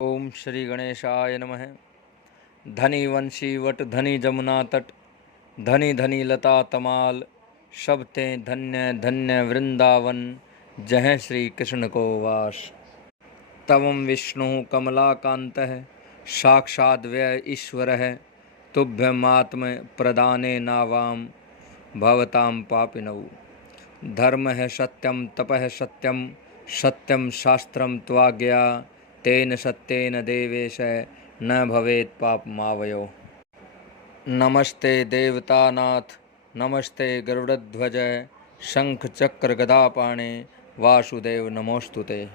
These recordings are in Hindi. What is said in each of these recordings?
ओम श्री गणेशाय नमः। धनी वंशी वट धनी जमुना तट, धनी धनी लता तमाल, शब्ते धन्य धन्य वृंदावन, जह श्री कृष्ण को वास। तवं विष्णु कमलाकान्तः, साक्षाद् व्यय ईश्वरः, तुभ्यमात्म प्रदाने नावां भवतां पापिनौ। धर्म है सत्यम तपः सत्यम, सत्यम शास्त्रम त्वाज्ञया, तेन सत्येन देवेश न भवेत् पापमावयो। नमस्ते देवतानाथ, नमस्ते गरुड़ध्वज, शंख चक्र गदा पाणे, वासुदेव नमोस्तुते।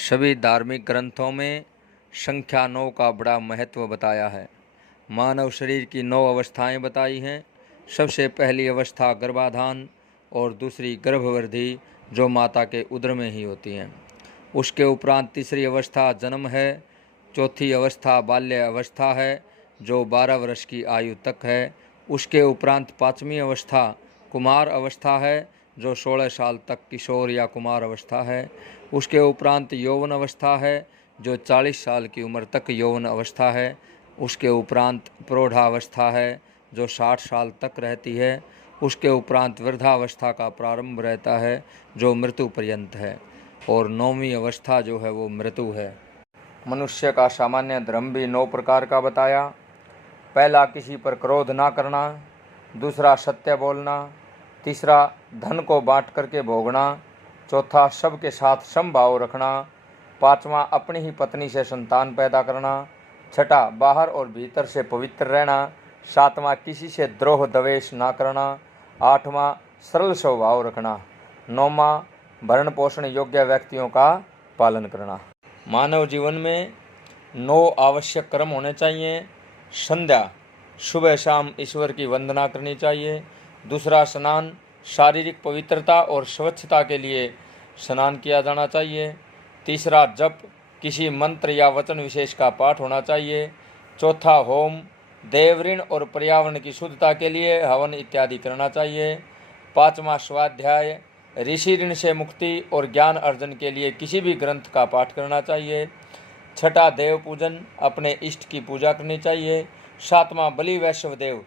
सभी धार्मिक ग्रंथों में संख्या 9 का बड़ा महत्व बताया है। मानव शरीर की 9 अवस्थाएं बताई हैं। सबसे पहली अवस्था गर्भाधान और दूसरी गर्भवृद्धि, जो माता के उदर में ही होती हैं। उसके उपरांत तीसरी अवस्था जन्म है। चौथी अवस्था बाल्य अवस्था है, जो 12 वर्ष की आयु तक है। उसके उपरांत पाँचवीं अवस्था कुमार अवस्था है, जो 16 साल तक किशोर या कुमार अवस्था है। उसके उपरांत यौवन अवस्था है, जो 40 साल की उम्र तक यौवन अवस्था है। उसके उपरांत प्रौढ़ावस्था है, जो 60 साल तक रहती है। उसके उपरांत वृद्धावस्था का प्रारंभ रहता है, जो मृत्यु पर्यंत है। और 9वीं अवस्था जो है वो मृत्यु है। मनुष्य का सामान्य धर्म भी 9 प्रकार का बताया। पहला, किसी पर क्रोध ना करना। दूसरा, सत्य बोलना। तीसरा, धन को बांट करके भोगना। चौथा, सबके साथ समभाव रखना। पांचवा, अपनी ही पत्नी से संतान पैदा करना। छठा, बाहर और भीतर से पवित्र रहना। सातवां, किसी से द्रोह द्वेष ना करना। आठवां, सरल स्वभाव रखना। नौवां, भरण पोषण योग्य व्यक्तियों का पालन करना। मानव जीवन में 9 आवश्यक कर्म होने चाहिए। संध्या, सुबह शाम ईश्वर की वंदना करनी चाहिए। दूसरा, स्नान, शारीरिक पवित्रता और स्वच्छता के लिए स्नान किया जाना चाहिए। तीसरा, जप, किसी मंत्र या वचन विशेष का पाठ होना चाहिए। चौथा, होम, देव ऋण और पर्यावरण की शुद्धता के लिए हवन इत्यादि करना चाहिए। पांचवा, स्वाध्याय, ऋषि ऋण से मुक्ति और ज्ञान अर्जन के लिए किसी भी ग्रंथ का पाठ करना चाहिए। छठा, देव पूजन, अपने इष्ट की पूजा करनी चाहिए। सातवां, बलि वैष्णव देव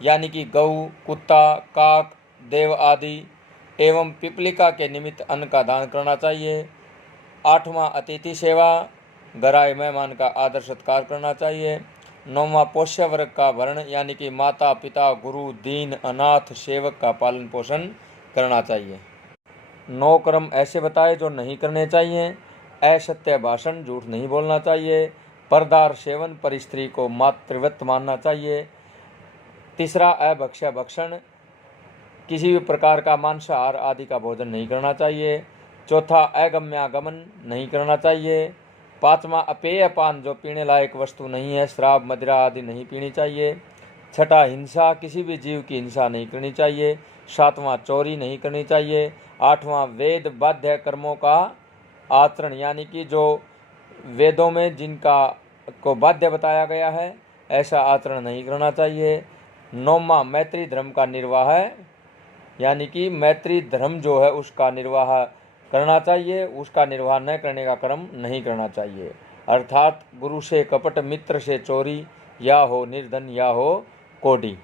यानी कि गऊ, कुत्ता, काक, देव आदि एवं पिपलिका के निमित्त अन्न का दान करना चाहिए। आठवां, अतिथि सेवा, घर आए मेहमान का आदर सत्कार करना चाहिए। नौवां, पोष्य वर्ग का भरण यानी कि माता पिता गुरु दीन अनाथ सेवक का पालन पोषण करना चाहिए। 9 कर्म ऐसे बताए जो नहीं करने चाहिए। असत्य भाषण, झूठ नहीं बोलना चाहिए। परदार सेवन, पर स्त्री को मातृवत मानना चाहिए। तीसरा, अभक्ष्य भक्षण, किसी भी प्रकार का मांसाहार आदि का भोजन नहीं करना चाहिए। चौथा, अगम्यागमन नहीं करना चाहिए। पांचवा, अपेय पान, जो पीने लायक वस्तु नहीं है, शराब मदिरा आदि नहीं पीनी चाहिए। छठा, हिंसा, किसी भी जीव की हिंसा नहीं करनी चाहिए। सातवां, चोरी नहीं करनी चाहिए। आठवां, वेद बाध्य कर्मों का आचरण यानी कि जो वेदों में जिनका को बाध्य बताया गया है, ऐसा आचरण नहीं करना चाहिए। नौवां, मैत्री धर्म का निर्वाह यानी कि मैत्री धर्म जो है उसका निर्वाह करना चाहिए। उसका निर्वाह न करने का कर्म नहीं करना चाहिए। अर्थात गुरु से कपट, मित्र से चोरी, या हो निर्धन या हो कोढ़ी।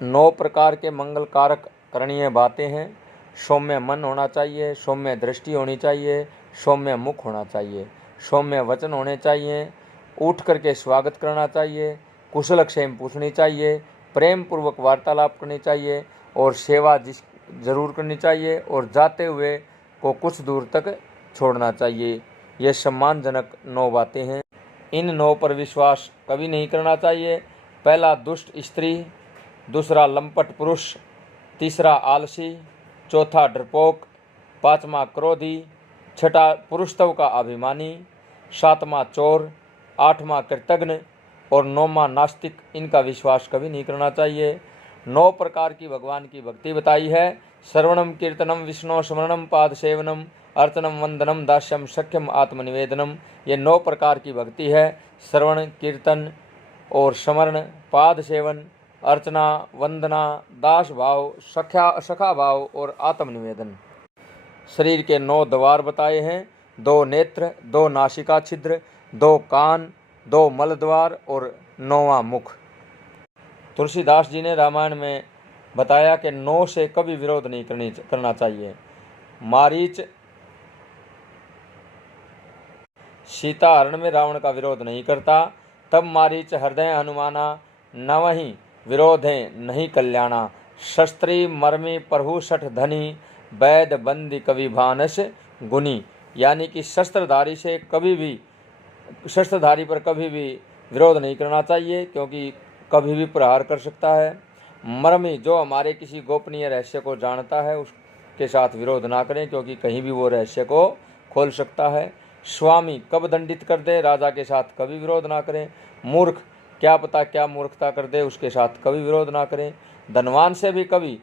9 प्रकार के मंगल कारक करणीय बातें हैं। सौम्य मन होना चाहिए, सौम्य दृष्टि होनी चाहिए, सौम्य मुख होना चाहिए, सौम्य वचन होने चाहिए, उठ करके स्वागत करना चाहिए, कुशल क्षेम पूछनी चाहिए, प्रेम पूर्वक वार्तालाप करनी चाहिए और सेवा जरूर करनी चाहिए और जाते हुए को कुछ दूर तक छोड़ना चाहिए। ये सम्मानजनक 9 बातें हैं। इन 9 पर विश्वास कभी नहीं करना चाहिए। पहला, दुष्ट स्त्री। दूसरा, लंपट पुरुष। तीसरा, आलसी। चौथा, डरपोक। पांचवा, क्रोधी। छठा, पुरुषत्व का अभिमानी। सातवां, चोर। आठवां, कृतघ्न और नौवां, नास्तिक। इनका विश्वास कभी नहीं करना चाहिए। 9 प्रकार की भगवान की भक्ति बताई है। श्रवणम कीर्तनम विष्णु स्मरणम पाद सेवनम अर्चनम वंदनम दास्यम सख्यम आत्मनिवेदनम। ये 9 प्रकार की भक्ति है। श्रवण, कीर्तन और स्मरण, पाद सेवन, अर्चना, वंदना, दास भाव, सखा भाव और आत्मनिवेदन। शरीर के 9 द्वार बताए हैं। 2 नेत्र, 2 नासिका छिद्र, 2 कान, 2 मलद्वार और 9वां मुख। तुलसीदास जी ने रामायण में बताया कि 9 से कभी विरोध नहीं करना चाहिए। मारीच सीता हरण में रावण का विरोध नहीं करता, तब मारीच हृदय हनुमाना, नवहि विरोधें नहीं कल्याणा। शस्त्री मर्मी प्रभु सठ धनी, वैद बंदी कवि भानस गुनी। यानी कि शस्त्रधारी पर कभी भी विरोध नहीं करना चाहिए, क्योंकि कभी भी प्रहार कर सकता है। मर्मी जो हमारे किसी गोपनीय रहस्य को जानता है उसके साथ विरोध ना करें, क्योंकि कहीं भी वो रहस्य को खोल सकता है। स्वामी कब दंडित कर दे, राजा के साथ कभी विरोध ना करें। मूर्ख क्या पता क्या मूर्खता कर दे, उसके साथ कभी विरोध ना करें। धनवान से भी कभी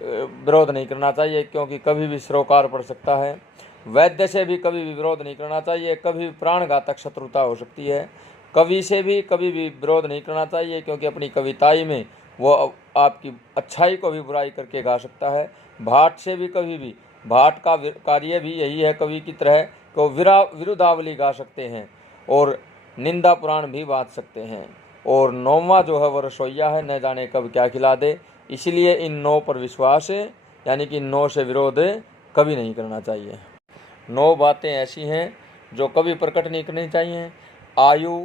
विरोध नहीं करना चाहिए, क्योंकि कभी भी सरोकार पड़ सकता है। वैद्य से भी कभी भी विरोध नहीं करना चाहिए, कभी प्राणघातक शत्रुता हो सकती है। कवि से भी कभी भी विरोध नहीं करना चाहिए, क्योंकि अपनी कविताई में वो आपकी अच्छाई को भी बुराई करके गा सकता है। भाट से भी कभी भी, भाट का कार्य भी यही है कवि की तरह, को विरुद्धावली गा सकते हैं और निंदा पुराण भी बांध सकते हैं। और 9वां जो है वो रसोईया है, न जाने कब क्या खिला दे। इसलिए इन 9 पर विश्वास यानी कि 9 से विरोध कभी नहीं करना चाहिए। 9 बातें ऐसी हैं जो कभी प्रकट नहीं करनी चाहिए। आयु,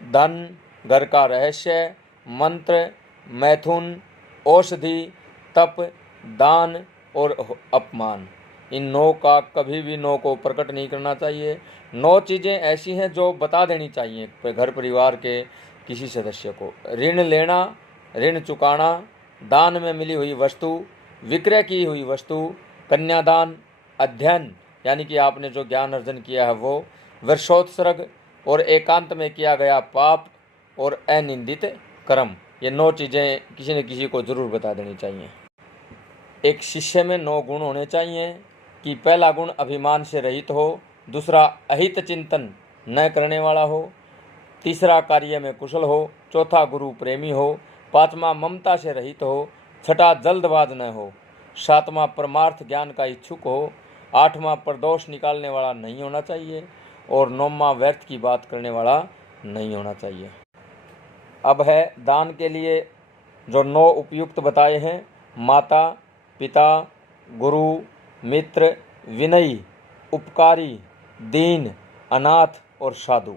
धन, घर का रहस्य, मंत्र, मैथुन, औषधि, तप, दान और अपमान। इन 9 का कभी भी 9 को प्रकट नहीं करना चाहिए। 9 चीज़ें ऐसी हैं जो बता देनी चाहिए घर परिवार के किसी सदस्य को। ऋण लेना, ऋण चुकाना, दान में मिली हुई वस्तु, विक्रय की हुई वस्तु, कन्यादान, अध्ययन यानी कि आपने जो ज्ञान अर्जन किया है वो, वर्षोत्सर्ग और एकांत में किया गया पाप और अनिंदित कर्म। ये 9 चीज़ें किसी न किसी को जरूर बता देनी चाहिए। एक शिष्य में 9 गुण होने चाहिए कि पहला गुण अभिमान से रहित हो, दूसरा अहित चिंतन न करने वाला हो, तीसरा कार्य में कुशल हो, चौथा गुरु प्रेमी हो, पांचवा ममता से रहित हो, छठा जल्दबाज न हो, सातवां परमार्थ ज्ञान का इच्छुक हो, आठवां परदोष निकालने वाला नहीं होना चाहिए और 9वां व्यर्थ की बात करने वाला नहीं होना चाहिए। अब है दान के लिए जो 9 उपयुक्त बताए हैं: माता, पिता, गुरु, मित्र, विनयी, उपकारी, दीन, अनाथ और साधु।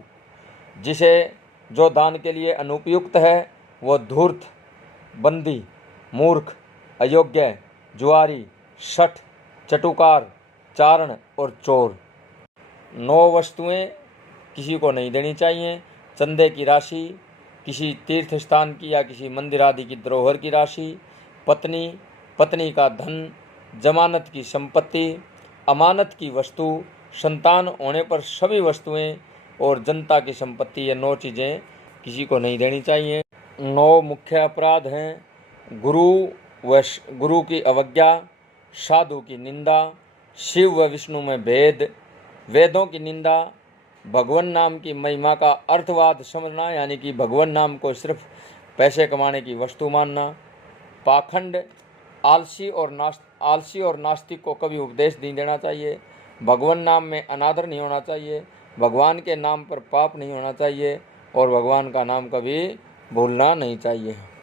जिसे जो दान के लिए अनुपयुक्त है वो धूर्त, बंदी, मूर्ख, अयोग्य, जुआरी, शठ, चटुकार, चारण और चोर। 9 वस्तुएं किसी को नहीं देनी चाहिए। चंदे की राशि, किसी तीर्थ स्थान की या किसी मंदिर आदि की धरोहर की राशि, पत्नी, पत्नी का धन, जमानत की संपत्ति, अमानत की वस्तु, संतान होने पर सभी वस्तुएं और जनता की संपत्ति। ये 9 चीज़ें किसी को नहीं देनी चाहिए। 9 मुख्य अपराध हैं: गुरु की अवज्ञा, साधु की निंदा, शिव व विष्णु में भेद, वेदों की निंदा, भगवान नाम की महिमा का अर्थवाद समझना यानी कि भगवान नाम को सिर्फ पैसे कमाने की वस्तु मानना, पाखंड, आलसी और नास्तिक को कभी उपदेश नहीं देना चाहिए, भगवान नाम में अनादर नहीं होना चाहिए, भगवान के नाम पर पाप नहीं होना चाहिए और भगवान का नाम कभी भूलना नहीं चाहिए।